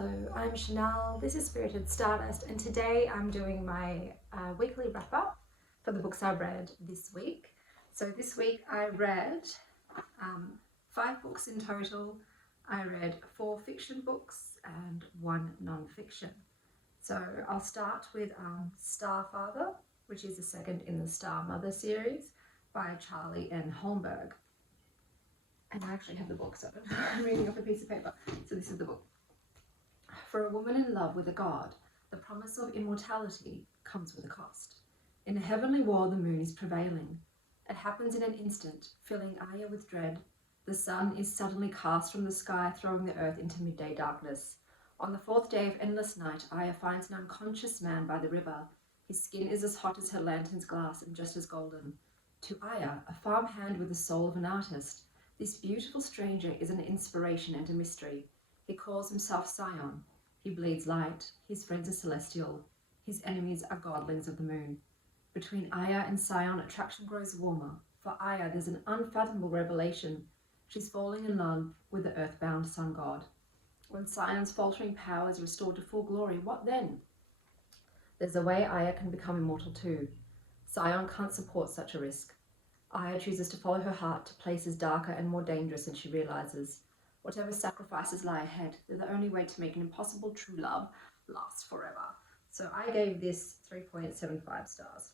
Hello, I'm Chanel, this is Spirited Stardust, and today I'm doing my weekly wrap-up for the books I read this week. So this week I read 5 books in total. I read 4 fiction books and 1 non-fiction. So I'll start with Starfather, which is the second in the Star Mother series by Charlie N. Holmberg. And I actually have the book, so I'm reading off a piece of paper. So this is the book. For a woman in love with a god, the promise of immortality comes with a cost. In a heavenly war, the moon is prevailing. It happens in an instant, filling Aya with dread. The sun is suddenly cast from the sky, throwing the earth into midday darkness. On the 4th day of endless night, Aya finds an unconscious man by the river. His skin is as hot as her lantern's glass and just as golden. To Aya, a farmhand with the soul of an artist, this beautiful stranger is an inspiration and a mystery. He calls himself Scion. He bleeds light. His friends are celestial. His enemies are godlings of the moon. Between Aya and Scion, attraction grows warmer. For Aya, there's an unfathomable revelation. She's falling in love with the earthbound sun god. When Scion's faltering power is restored to full glory, what then? There's a way Aya can become immortal too. Scion can't support such a risk. Aya chooses to follow her heart to places darker and more dangerous than she realizes. Whatever sacrifices lie ahead, they're the only way to make an impossible true love last forever. So I gave this 3.75 stars.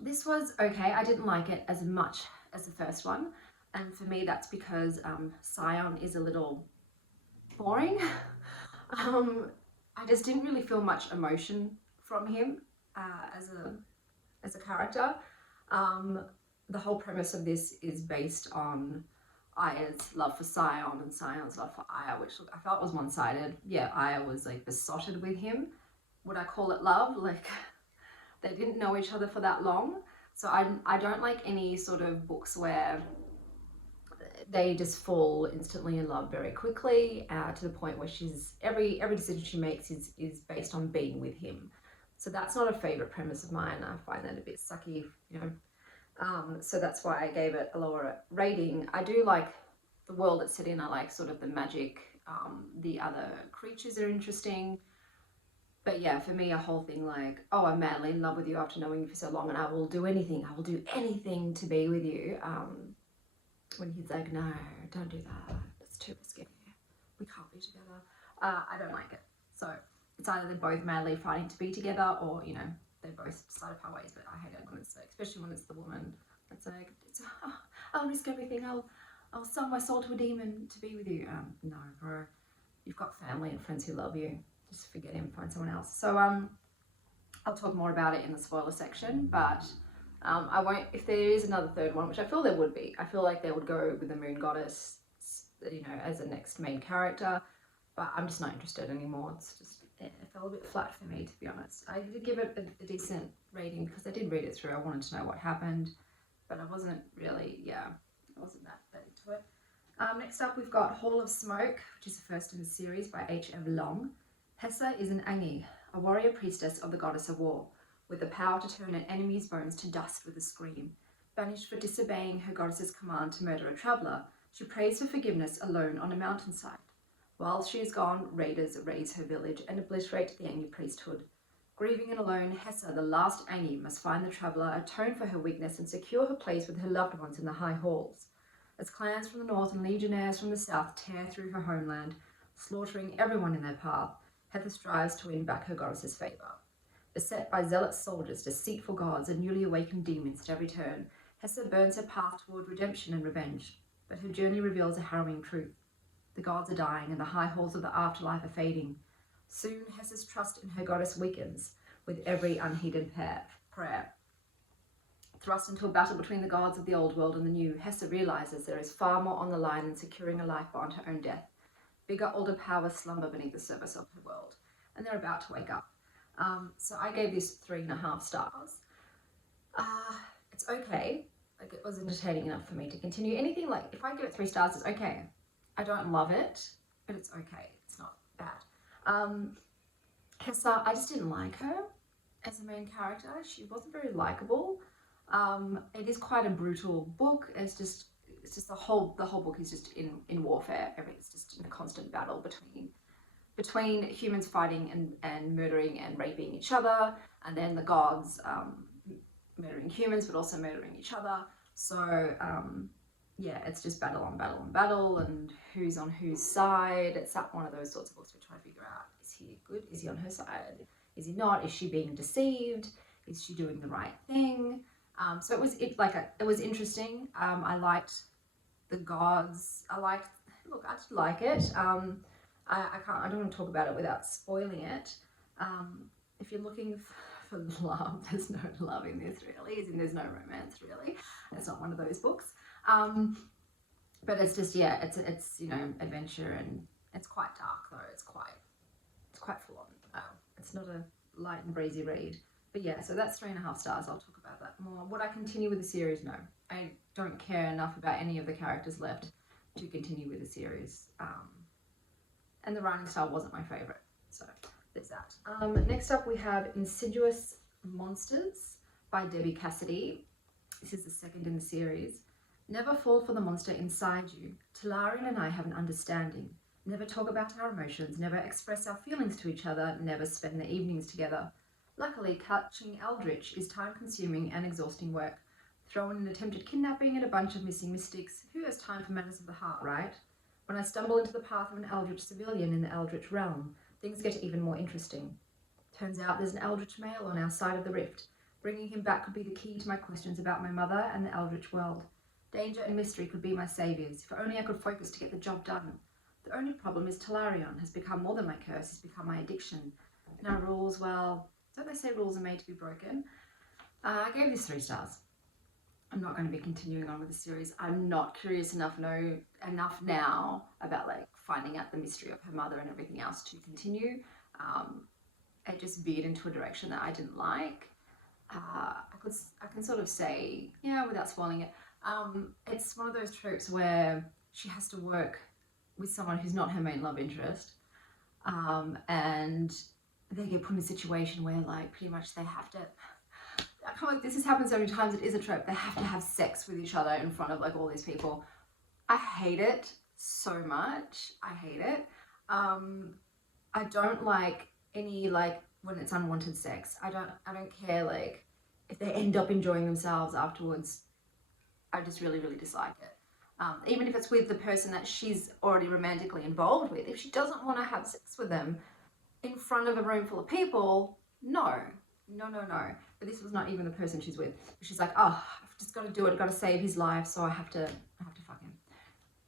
This was okay. I didn't like it as much as the first one. And for me, that's because Scion is a little boring. I just didn't really feel much emotion from him as a character. The whole premise of this is based on Aya's love for Scion and Scion's love for Aya, which I felt was one-sided. Yeah, Aya was like besotted with him. Would I call it love? Like, they didn't know each other for that long. So I don't like any sort of books where they just fall instantly in love very quickly, to the point where she's every decision she makes is based on being with him. So that's not a favorite premise of mine. I find that a bit sucky, you know. So that's why I gave it a lower rating. I do like the world it's set in. I like sort of the magic. The other creatures are interesting. But yeah, for me, a whole thing like, oh, I'm madly in love with you after knowing you for so long, and I will do anything to be with you. When he's like, no, don't do that. It's too risky. We can't be together. I don't like it. So it's either they're both madly fighting to be together, or, you know, they both decide to part ways. But I hate it when it's like, especially when it's the woman. It's like, I'll risk everything. I'll sell my soul to a demon to be with you. No, bro. You've got family and friends who love you. Just forget him, find someone else. So I'll talk more about it in the spoiler section, but I won't, if there is another third one, which I feel there would be. I feel like they would go with the moon goddess, you know, as the next main character, but I'm just not interested anymore. It's just, it fell a bit flat for me, to be honest. I did give it a decent rating because I did read it through. I wanted to know what happened, but I wasn't really, I wasn't that into it. Next up, we've got Hall of Smoke, which is the first in the series by H.M. Long. Hessa is an Angi, a warrior priestess of the goddess of war, with the power to turn an enemy's bones to dust with a scream. Banished for disobeying her goddess's command to murder a traveller, she prays for forgiveness alone on a mountainside. While she is gone, raiders raze her village and obliterate the Angi priesthood. Grieving and alone, Hessa, the last Angi, must find the traveller, atone for her weakness, and secure her place with her loved ones in the high halls. As clans from the north and legionnaires from the south tear through her homeland, slaughtering everyone in their path, Hessa strives to win back her goddess's favour. Beset by zealot soldiers, deceitful gods, and newly awakened demons at every turn, Hessa burns her path toward redemption and revenge. But her journey reveals a harrowing truth. The gods are dying, and the high halls of the afterlife are fading. Soon, Hessa's trust in her goddess weakens with every unheeded prayer. Thrust into a battle between the gods of the old world and the new, Hessa realizes there is far more on the line than securing a life beyond her own death. Bigger, older powers slumber beneath the surface of her world, and they're about to wake up. So I gave this 3.5 stars. It's okay. Like, it was entertaining enough for me to continue. Anything like, if I give it 3 stars, it's okay. I don't love it, but it's okay. It's not bad. Hessa, I just didn't like her as a main character. She wasn't very likable. It is quite a brutal book. It's it's just the whole book is just in warfare. It's just in a constant battle between humans fighting and murdering and raping each other, and then the gods murdering humans but also murdering each other. So yeah, it's just battle on battle on battle, and who's on whose side. It's one of those sorts of books we're trying to figure out, is he good? Is he on her side? Is he not? Is she being deceived? Is she doing the right thing? So it was interesting. I liked the gods. I did like it. I don't want to talk about it without spoiling it. If you're looking for love, there's no love in this really, there's no romance really. It's not one of those books. But it's just, yeah, it's you know, adventure, and it's quite dark though. It's quite full on. It's not a light and breezy read. But yeah, so that's 3.5 stars. I'll talk about that more. Would I continue with the series? No. I don't care enough about any of the characters left to continue with the series. And the writing style wasn't my favourite. So there's that. Next up we have Insidious Monsters by Debbie Cassidy. This is the second in the series. Never fall for the monster inside you. Talarian and I have an understanding. Never talk about our emotions, never express our feelings to each other, never spend the evenings together. Luckily, catching Eldritch is time-consuming and exhausting work. Throw in an attempted kidnapping and a bunch of missing mystics. Who has time for matters of the heart, right? When I stumble into the path of an Eldritch civilian in the Eldritch realm, things get even more interesting. Turns out there's an Eldritch male on our side of the rift. Bringing him back could be the key to my questions about my mother and the Eldritch world. Danger and mystery could be my saviours, if only I could focus to get the job done. The only problem is Talarion has become more than my curse, it's become my addiction. Now rules, well, don't they say rules are made to be broken? I gave this 3 stars. I'm not going to be continuing on with the series. I'm not curious enough now about like finding out the mystery of her mother and everything else to continue. It just veered into a direction that I didn't like. I can sort of say, yeah, without spoiling it, it's one of those tropes where she has to work with someone who's not her main love interest, and they get put in a situation where like pretty much they have to, I feel like this has happened so many times, it is a trope, they have to have sex with each other in front of like all these people. I hate it so much. I hate it. I don't like any, like when it's unwanted sex. I don't care like if they end up enjoying themselves afterwards. I just really, really dislike it. Even if it's with the person that she's already romantically involved with, if she doesn't want to have sex with them in front of a room full of people, no. But this was not even the person she's with. She's like, oh, I've just got to do it. I've got to save his life, so I have to fuck him.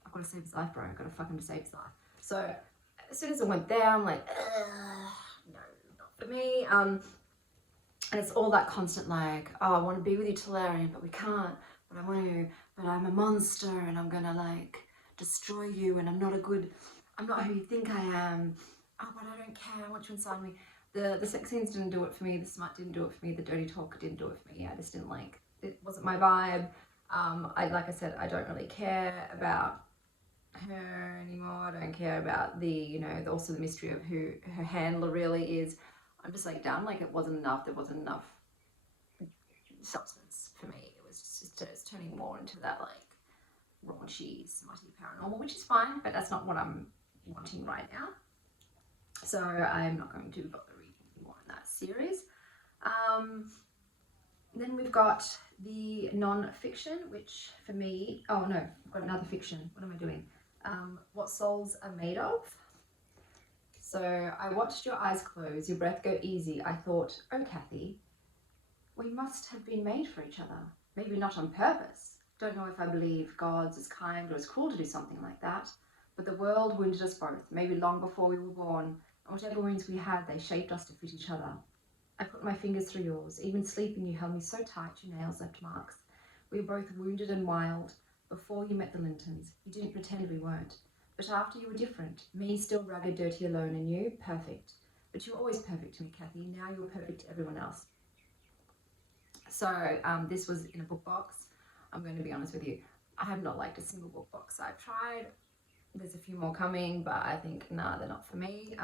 I've got to save his life, bro. I've got to fuck him to save his life. So as soon as it went there, I'm like, no, not for me. And it's all that constant like, oh, I want to be with you, Talarian, but we can't. But I want to, but I'm a monster and I'm gonna like destroy you, and I'm not who you think I am. Oh, but I don't care, I want you inside me. The sex scenes didn't do it for me, the smut didn't do it for me, the dirty talk didn't do it for me. I just didn't like, it wasn't my vibe. Like I said, I don't really care about her anymore. I don't care about the, you know, also the mystery of who her handler really is. I'm just like done, like it wasn't enough, there wasn't enough substance for me. It's turning more into that like raunchy, smutty paranormal, which is fine, but that's not what I'm wanting right now. So I'm not going to bother reading more in that series. Then we've got the non-fiction, which for me, oh no, I've got another fiction. What am I doing? What Souls Are Made Of. So I watched your eyes close, your breath go easy. I thought, oh Kathy, we must have been made for each other. Maybe not on purpose. Don't know if I believe God's as kind or as cruel to do something like that. But the world wounded us both, maybe long before we were born. And whatever wounds we had, they shaped us to fit each other. I put my fingers through yours. Even sleeping, you held me so tight, your nails left marks. We were both wounded and wild. Before you met the Lintons, you didn't pretend we weren't. But after you were different. Me still ragged, dirty, alone, and you, perfect. But you were always perfect to me, Kathy. Now you're perfect to everyone else. So this was in a book box. I'm going to be honest with you. I have not liked a single book box I've tried. There's a few more coming, but I think, nah, they're not for me.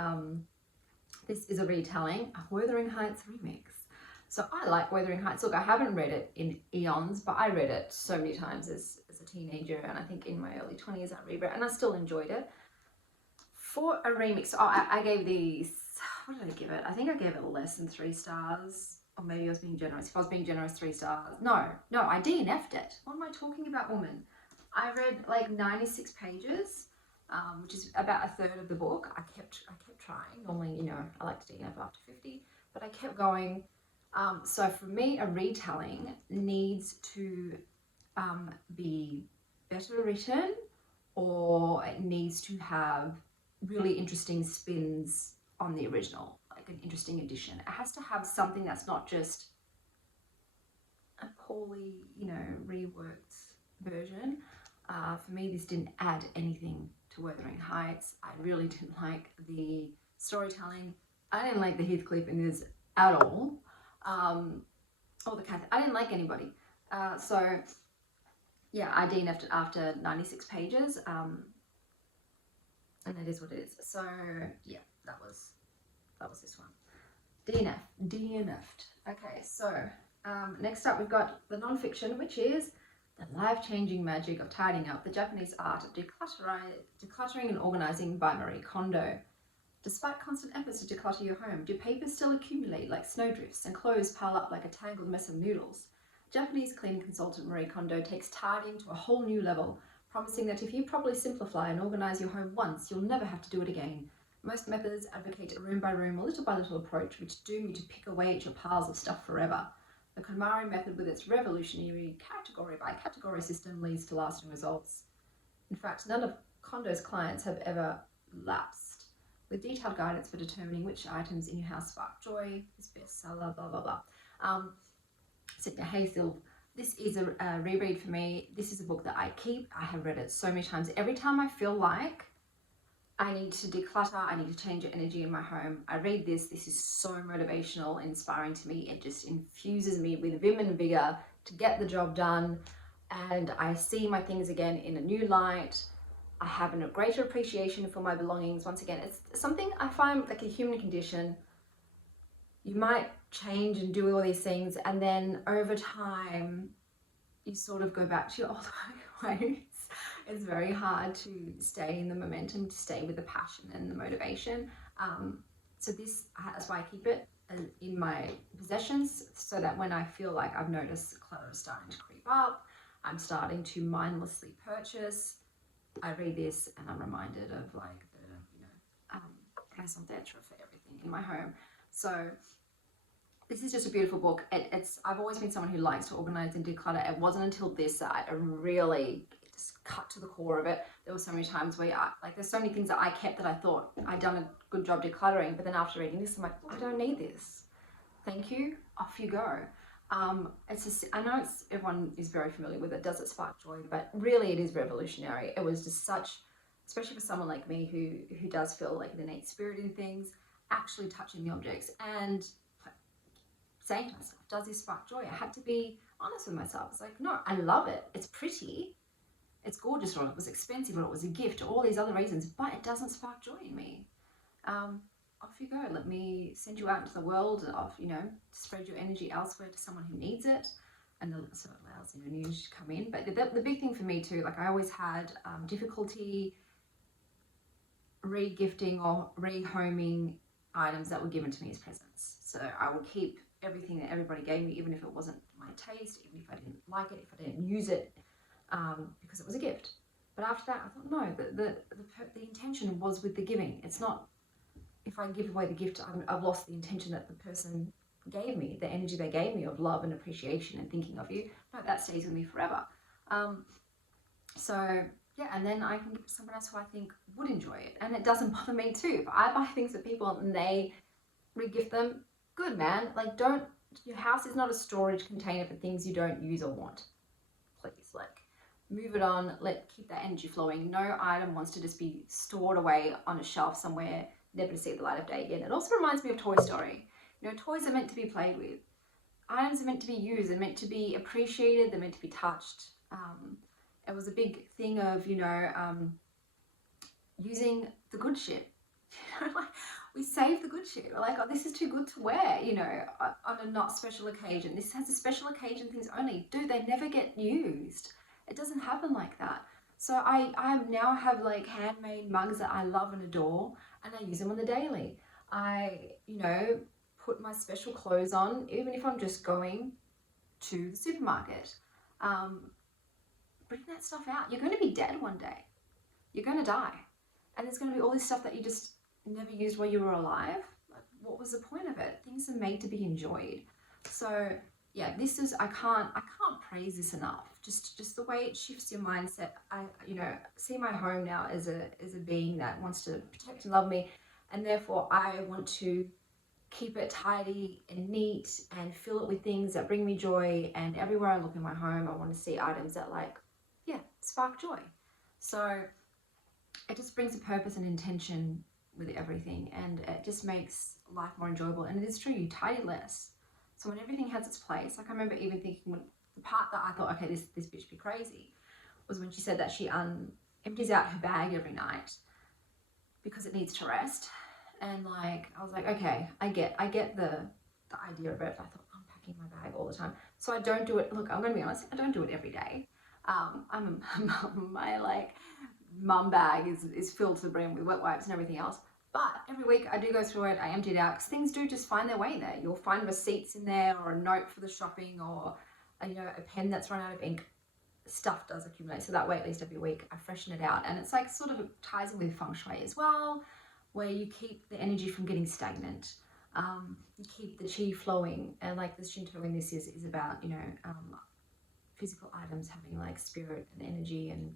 This is a retelling, a Wuthering Heights remix. So I like Wuthering Heights. Look, I haven't read it in eons, but I read it so many times as a teenager, and I think in my early 20s I reread it, and I still enjoyed it. For a remix, so I gave these, what did I give it? I think I gave it less than 3 stars, or maybe I was being generous. If I was being generous, 3 stars. No, I DNF'd it. What am I talking about, woman? I read like 96 pages, which is about a third of the book. I kept trying. Normally, you know, I like to DNF after 50, but I kept going. So for me, a retelling needs to be better written, or it needs to have really interesting spins on the original, like an interesting addition. It has to have something that's not just a poorly, you know, reworked version. For me, this didn't add anything to Wuthering Heights. I really didn't like the storytelling. I didn't like the Heathcliff in this at all. Or the Kath. I didn't like anybody. So yeah, I DNF'd it after 96 pages. And it is what it is. So yeah, that was this one. DNF'd. Okay, so next up we've got the nonfiction, which is The Life-Changing Magic of Tidying Up, the Japanese Art of Decluttering and Organizing by Marie Kondo. Despite constant efforts to declutter your home, do papers still accumulate like snowdrifts and clothes pile up like a tangled mess of noodles? Japanese cleaning consultant Marie Kondo takes tidying to a whole new level, promising that if you properly simplify and organize your home once, you'll never have to do it again. Most methods advocate a room-by-room or little-by-little approach, which doom you to pick away at your piles of stuff forever. The KonMari method, with its revolutionary category-by-category system, leads to lasting results. In fact, none of Kondo's clients have ever lapsed. With detailed guidance for determining which items in your house spark joy, his bestseller, blah, blah, blah. So, hey, Sylv, this is a reread for me. This is a book that I keep. I have read it so many times. Every time I feel like I need to declutter, I need to change the energy in my home, I read this. This is so motivational and inspiring to me. It just infuses me with vim and vigor to get the job done. And I see my things again in a new light. I have a greater appreciation for my belongings. Once again, it's something I find like a human condition. You might change and do all these things, and then over time, you sort of go back to your old ways. It's very hard to stay in the momentum, to stay with the passion and the motivation. So that's why I keep it in my possessions, so that when I feel like I've noticed the clutter is starting to creep up, I'm starting to mindlessly purchase, I read this and I'm reminded of like the, you know, raison d'etre for everything in my home. So this is just a beautiful book. I've always been someone who likes to organize and declutter. It wasn't until this that I really just cut to the core of it. There were so many times where there's so many things that I kept that I thought I'd done a good job decluttering, but then after reading this, I'm like, I don't need this. Thank you. Off you go. It's just, I know everyone is very familiar with it. Does it spark joy? But really, it is revolutionary. It was just such, especially for someone like me who does feel like an innate spirit in things, actually touching the objects and saying to myself, does this spark joy? I had to be honest with myself. It's like, no, I love it. It's pretty. It's gorgeous, or it was expensive, or it was a gift, or all these other reasons, but it doesn't spark joy in me. Off you go. Let me send you out into the world of, you know, spread your energy elsewhere to someone who needs it, and so it allows, you know, news to come in. But the big thing for me too, like I always had difficulty re-gifting or re-homing items that were given to me as presents. So I will keep everything that everybody gave me, even if it wasn't my taste, even if I didn't like it, if I didn't use it, because it was a gift. But after that, I thought, no, the intention was with the giving. It's not, if I give away the gift, I've lost the intention that the person gave me, the energy they gave me of love and appreciation and thinking of you. No, that stays with me forever. So yeah, and then I can give it to someone else who I think would enjoy it. And it doesn't bother me too. If I buy things for people and they re-gift them, good man. Like, your house is not a storage container for things you don't use or want. Please, like, move it on, keep that energy flowing. No item wants to just be stored away on a shelf somewhere, never to see the light of day again. It also reminds me of Toy Story. You know, toys are meant to be played with. Items are meant to be used, they're meant to be appreciated, they're meant to be touched. It was a big thing of, you know, using the good shit. You know, like, we save the good shit. We're like, oh, this is too good to wear, you know, on a not special occasion. This has a special occasion things only. Dude, they never get used. It doesn't happen like that. So I now have like handmade mugs that I love and adore, and I use them on the daily. I, you know, put my special clothes on, even if I'm just going to the supermarket. Bring that stuff out. You're going to be dead one day. You're going to die. And there's going to be all this stuff that you just never used while you were alive. Like, what was the point of it? Things are made to be enjoyed. So yeah, this is, I can't praise this enough. Just the way it shifts your mindset. I, you know, see my home now as a being that wants to protect and love me, and therefore I want to keep it tidy and neat and fill it with things that bring me joy. And everywhere I look in my home, I want to see items that, like, yeah, spark joy. So it just brings a purpose and intention with everything, and it just makes life more enjoyable. And it is true, you tidy less. So when everything has its place, like I remember even thinking, when the part that I thought, okay, this bitch be crazy, was when she said that she empties out her bag every night because it needs to rest. And like, I was like, okay, I get the idea of it. I thought, I'm packing my bag all the time. So I don't do it. Look, I'm going to be honest, I don't do it every day. My like mum bag is filled to the brim with wet wipes and everything else. But every week I do go through it, I empty it out, because things do just find their way in there. You'll find receipts in there, or a note for the shopping, or you know, a pen that's run out of ink. Stuff does accumulate, so that way at least every week I freshen it out. And it's like sort of ties in with feng shui as well, where you keep the energy from getting stagnant. You keep the chi flowing, and like the Shinto in this is about, you know, physical items having like spirit and energy. And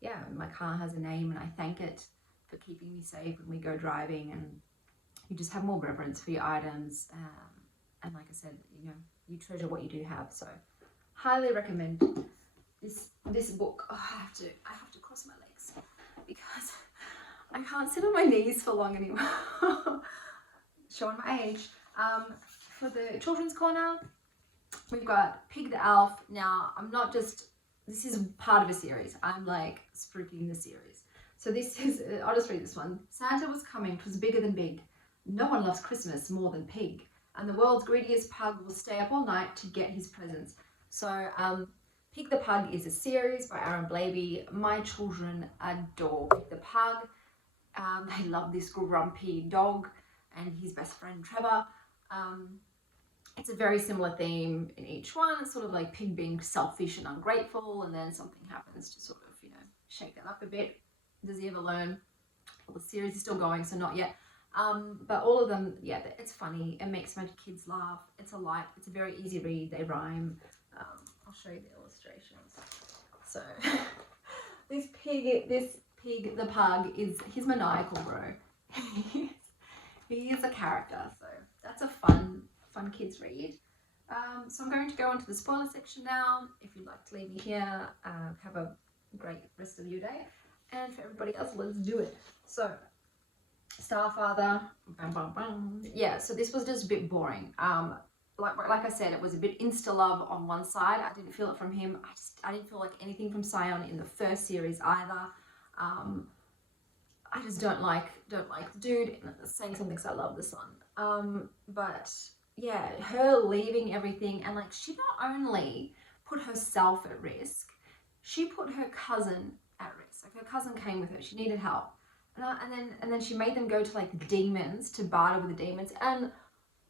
yeah, my car has a name, and I thank it for keeping me safe when we go driving. And you just have more reverence for your items, and like I said, you know, you treasure what you do have. So highly recommend this book. Oh, I have to cross my legs because I can't sit on my knees for long anymore. Showing my age. For the children's corner, we've got Pig the Elf. Now, this is part of a series. I'm like spruiking the series. So this is, I'll just read this one. Santa was coming, 'twas bigger than big. No one loves Christmas more than Pig. And the world's greediest pug will stay up all night to get his presents. So Pig the Pug is a series by Aaron Blabey. My children adore Pig the Pug. They love this grumpy dog and his best friend Trevor. It's a very similar theme in each one. It's sort of like Pig being selfish and ungrateful, and then something happens to sort of, you know, shake that up a bit. Does he ever learn? Well, the series is still going, so not yet. But all of them, yeah, it's funny. It makes my kids laugh. It's a very easy read. They rhyme. I'll show you the illustrations. So this pig the pug he's maniacal, bro. He is a character. So that's a fun kids read. So I'm going to go on to the spoiler section now. If you'd like to leave me here, have a great rest of your day. And for everybody else, let's do it. So Starfather, yeah, so this was just a bit boring. Like I said, it was a bit insta-love on one side. I didn't feel it from him. I didn't feel like anything from Sion in the first series either. I just don't like the dude. Saying something because I love the son. But yeah, her leaving everything, and like, she not only put herself at risk, she put her cousin at risk. Like, her cousin came with her. She needed help. And then she made them go to like the demons to barter with the demons, and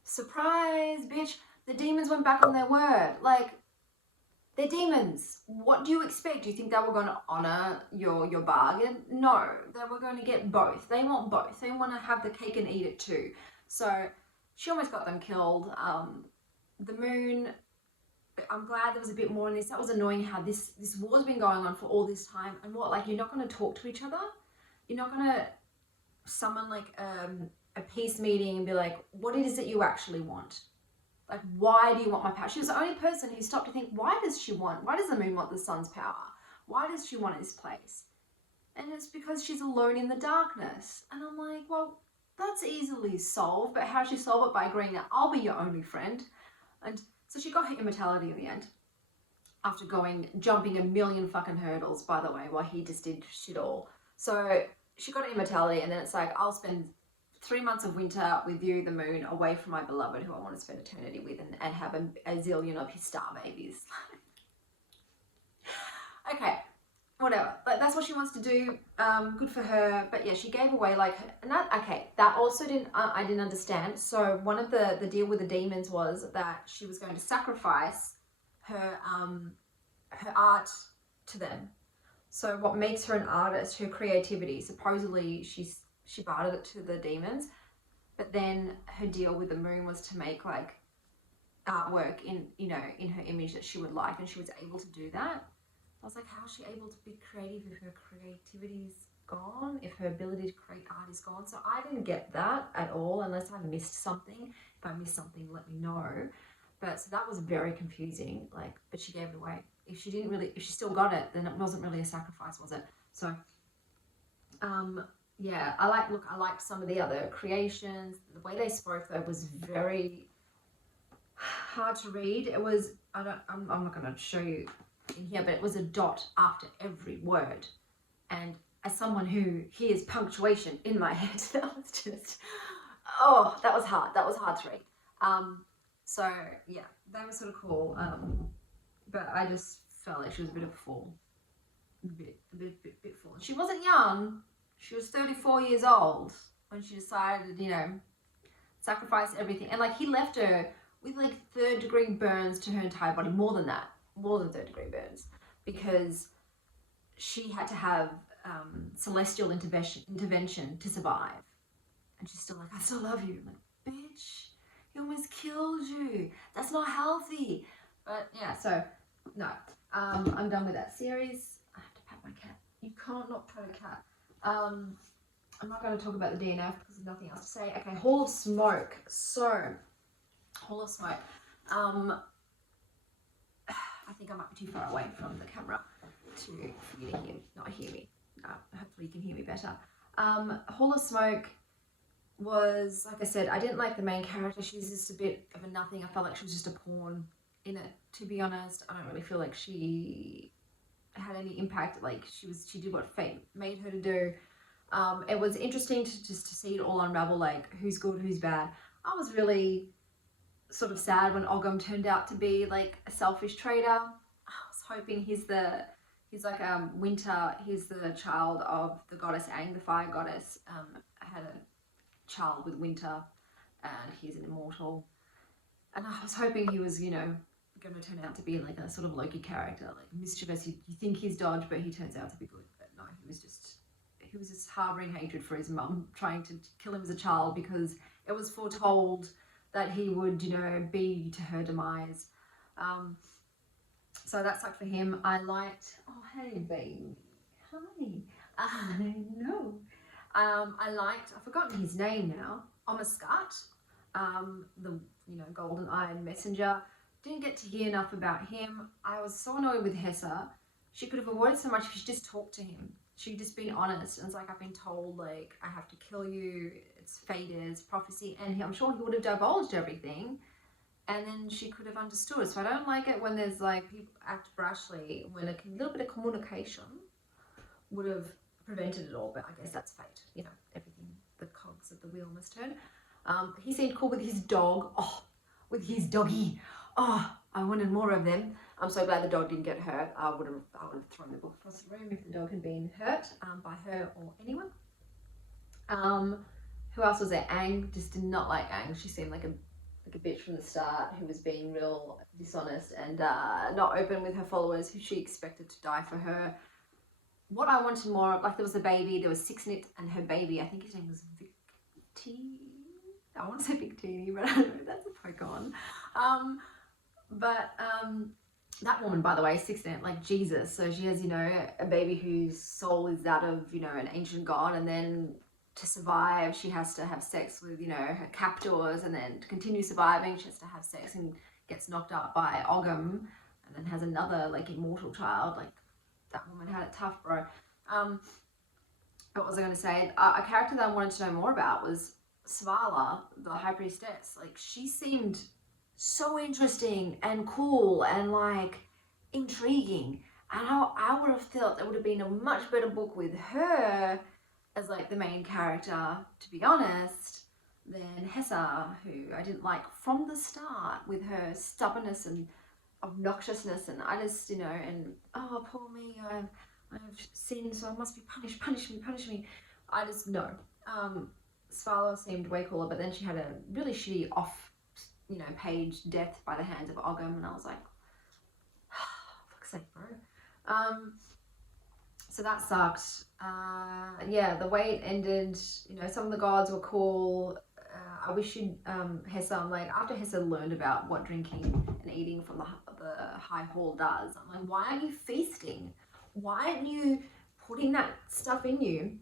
surprise, bitch, the demons went back on their word. Like, they're demons. What do you expect? Do you think they were going to honor your bargain? No, they were going to get both. They want both. They want to have the cake and eat it too. So she almost got them killed. The moon, I'm glad there was a bit more in this. That was annoying how this war's been going on for all this time. And what, like, you're not going to talk to each other? You're not going to summon like a peace meeting and be like, what is it you actually want? Like, why do you want my power? She was the only person who stopped to think, why does the moon want the sun's power? Why does she want this place? And it's because she's alone in the darkness. And I'm like, well, that's easily solved, but how does she solve it? By agreeing that I'll be your only friend. And so she got her immortality in the end, after jumping a million fucking hurdles, by the way, while he just did shit all. So she got immortality, and then it's like, I'll spend 3 months of winter with you, the moon, away from my beloved who I want to spend eternity with and have a zillion of his star babies. Okay, whatever. But that's what she wants to do. Good for her. But yeah, she gave away like, and that, okay, that also I didn't understand. So one of the deal with the demons was that she was going to sacrifice her art to them. So what makes her an artist, her creativity, supposedly she bartered it to the demons, but then her deal with the moon was to make like artwork in her image that she would like, and she was able to do that. I was like, how is she able to be creative if her creativity's gone, if her ability to create art is gone? So I didn't get that at all, unless I missed something. If I missed something, let me know. But so that was very confusing, like, but she gave it away. If she still got it, then it wasn't really a sacrifice, was it? So, yeah, I liked some of the other creations. The way they spoke though was very hard to read. It was, I'm not going to show you in here, but it was a dot after every word. And as someone who hears punctuation in my head, that was just, oh, that was hard. That was hard to read. So yeah, they were sort of cool. But I just felt like she was a bit of a fool. A bit fool. She wasn't young. She was 34 years old when she decided, sacrifice everything. And like, he left her with like 3rd-degree burns to her entire body, more than 3rd-degree burns, because she had to have celestial intervention to survive. And she's still like, I still love you. I'm like, bitch, he almost killed you. That's not healthy. But yeah, so no, I'm done with that series. I have to pat my cat. You can't not pat a cat. I'm not going to talk about the DNF because there's nothing else to say. Okay, Hall of Smoke. So, Hall of Smoke. I think I might be too far away from the camera for you to not hear me. Hopefully you can hear me better. Hall of Smoke was, like I said, I didn't like the main character. She's just a bit of a nothing. I felt like she was just a pawn in it, to be honest. I don't really feel like she had any impact. Like she did what fate made her to do. It was interesting to see it all unravel, like who's good, who's bad. I was really sort of sad when Ogham turned out to be like a selfish traitor. I was hoping he's like Winter. He's the child of the goddess Aang, the fire goddess. Had a child with Winter, and he's an immortal. And I was hoping he was, going to turn out to be like a sort of Loki character, like mischievous. You think he's dodge, but he turns out to be good. But no, he was just harboring hatred for his mum, trying to kill him as a child because it was foretold that he would, be to her demise. So that sucked for him. I liked, oh hey baby, honey, I know. I've forgotten his name now. Omaskat, the golden iron messenger. Didn't get to hear enough about him. I was so annoyed with Hessa. She could have avoided so much if she just talked to him. She'd just been honest. And it's like, I've been told, like, I have to kill you. It's fate, it's prophecy. And I'm sure he would have divulged everything. And then she could have understood. So I don't like it when there's like, people act brashly, when a little bit of communication would have prevented it all. But I guess that's fate. Everything, the cogs of the wheel must turn. He seemed cool with his dog. Oh, with his doggy. Oh, I wanted more of them. I'm so glad the dog didn't get hurt. I would have thrown the book across the room if the dog had been hurt by her or anyone. Who else was there? Aang. Just did not like Aang. She seemed like a bitch from the start, who was being real dishonest and not open with her followers, who she expected to die for her. What I wanted more of, like, there was a baby. There was Sixnit and her baby. I think his name was Victini. I want to say Victini, but I don't know if that's a Pokemon. That woman, by the way, 16, like Jesus. So she has, a baby whose soul is that of, an ancient god. And then to survive, she has to have sex with, her captors. And then to continue surviving, she has to have sex and gets knocked up by Ogham. And then has another, like, immortal child. Like, that woman had it tough, bro. What was I going to say? A character that I wanted to know more about was Svala, the High Priestess. Like, she seemed so interesting and cool and like intriguing, and I would have felt it would have been a much better book with her as like the main character, to be honest, than Hessa, who I didn't like from the start with her stubbornness and obnoxiousness, and I just, you know, and oh, poor me, I've sinned, so I must be punished, punish me. I just, no. Svala seemed way cooler, but then she had a really shitty off, you know, page death by the hands of Ogham, and I was like, fuck's sake, bro. So that sucked. Yeah, the way it ended, you know, some of the gods were cool. I wish she'd, Hessa, I'm like, after Hessa learned about what drinking and eating from the High Hall does, I'm like, why aren't you feasting? Why aren't you putting that stuff in you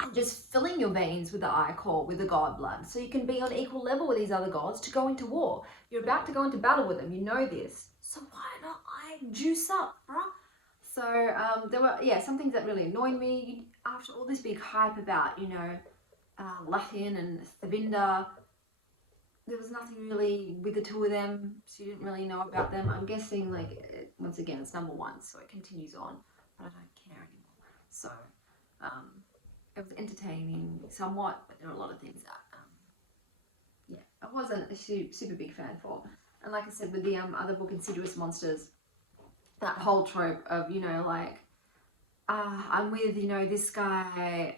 and just filling your veins with the ichor, with the god blood, so you can be on equal level with these other gods to go into war? You're about to go into battle with them, you know this. So why not I juice up, bruh? So there were, yeah, some things that really annoyed me. After all this big hype about, you know, Lothian and Thavinda, there was nothing really with the two of them, so you didn't really know about them. I'm guessing, like, once again, it's number 1, so it continues on, but I don't care anymore. So it was entertaining somewhat, but there were a lot of things that, yeah, I wasn't a super big fan for. And like I said, with the other book, Insidious Monsters, that whole trope of, you know, like, I'm with, you know, this guy,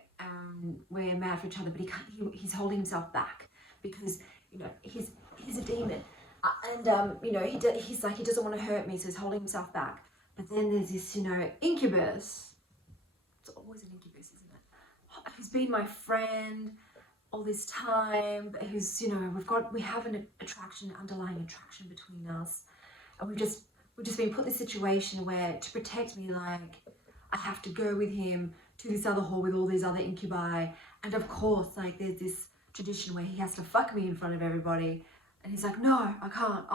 we're mad for each other, but he can't, he's holding himself back because, you know, he's a demon, and you know, he's like, he doesn't want to hurt me, so he's holding himself back. But then there's this, you know, incubus. It's always an incubus, isn't it? Who's been my friend all this time, but who's, you know, we have an underlying attraction between us, and we've just been put in this situation where, to protect me, like, I have to go with him to this other hall with all these other incubi, and of course, like, there's this tradition where he has to fuck me in front of everybody, and he's like, no, I can't,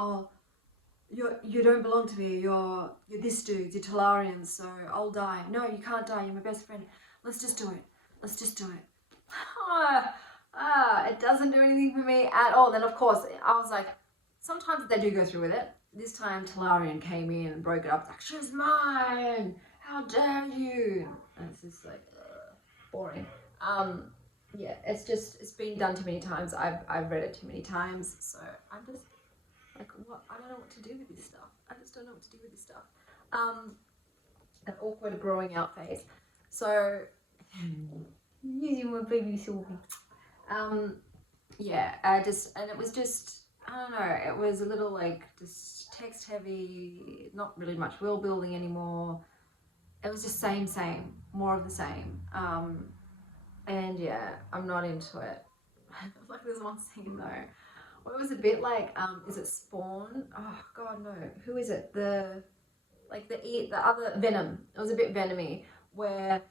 you don't belong to me, you're this dude, you're Talarian, so I'll die. No, you can't die, you're my best friend, let's just do it. It doesn't do anything for me at all. Then of course, I was like, sometimes they do go through with it. This time Talarian came in and broke it up, like, she's mine, how dare you, and it's just like, boring. Yeah, it's been done too many times. I've read it too many times, so I'm just like, what? I don't know what to do with this stuff. I just don't know what to do with this stuff. An awkward growing out phase. So, using my baby Sylvie. Yeah, and it was just, I don't know, it was a little like just text heavy, not really much world building anymore. It was just same, more of the same. And yeah, I'm not into it. Like, there's one scene though, where it was a bit like, is it Spawn? Oh god, no. Who is it? The other Venom. It was a bit Venomy, where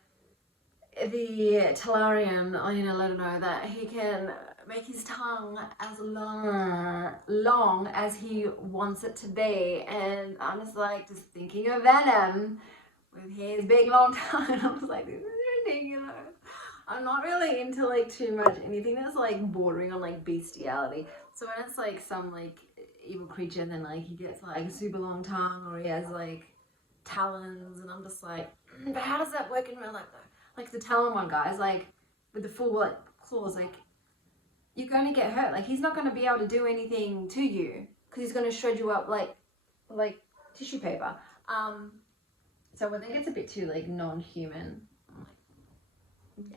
the Talarian, you know, let him know that he can make his tongue as long as he wants it to be. And I'm just like, just thinking of Venom with his big long tongue. I was like, this is ridiculous. I'm not really into like too much anything that's like bordering on like bestiality. So when it's like some like evil creature and then like he gets like a super long tongue, or he has like talons, and I'm just like, but how does that work in real life though? Like the talon one, guys, like with the full like claws, like you're going to get hurt. Like he's not going to be able to do anything to you because he's going to shred you up like tissue paper. So when it gets a bit too like non-human, I'm like,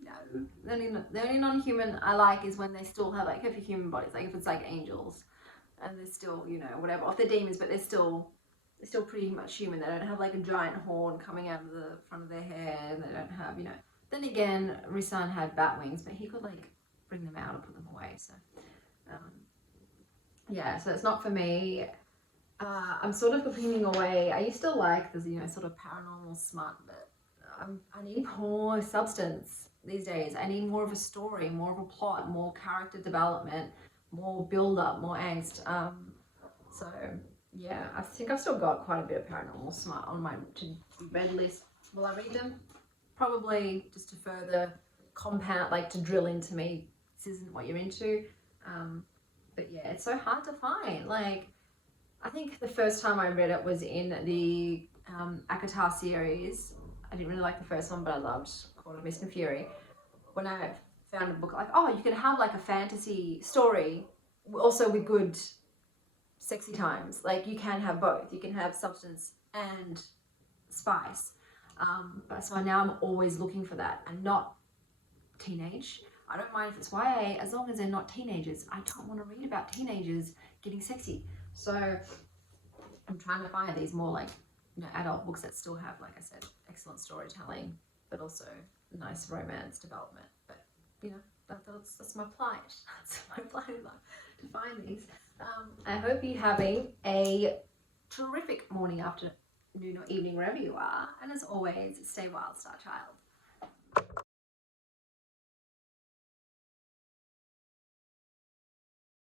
no. The only non-human I like is when they still have like heavy human bodies, like if it's like angels and they're still, you know, whatever, or if they're demons, but they're still pretty much human. They don't have like a giant horn coming out of the front of their head, and they don't have, you know. Then again, Risan had bat wings, but he could like bring them out and put them away. So yeah, so it's not for me. I'm sort of leaning away. I used to like this, you know, sort of paranormal smut, but I need more substance these days. I need more of a story, more of a plot, more character development, more build up, more angst. So yeah, I think I've still got quite a bit of paranormal smut on my to-read list. Will I read them? Probably, just to further compound, like to drill into me, this isn't what you're into. But yeah, it's so hard to find. Like, I think the first time I read it was in the Akatar series. I didn't really like the first one, but I loved Court of Mist and Fury, when I found a book like, oh, you can have like a fantasy story also with good sexy times. Like you can have both. You can have substance and spice. So now I'm always looking for that, and not teenage. I don't mind if it's YA as long as they're not teenagers. I don't want to read about teenagers getting sexy. So I'm trying to find these more like, you know, adult books that still have, like I said, excellent storytelling, but also nice romance development. But you know, that's my plight. That's my plight in life, to find these. I hope you're having a terrific morning, afternoon, or evening, wherever you are. And as always, stay wild, star child.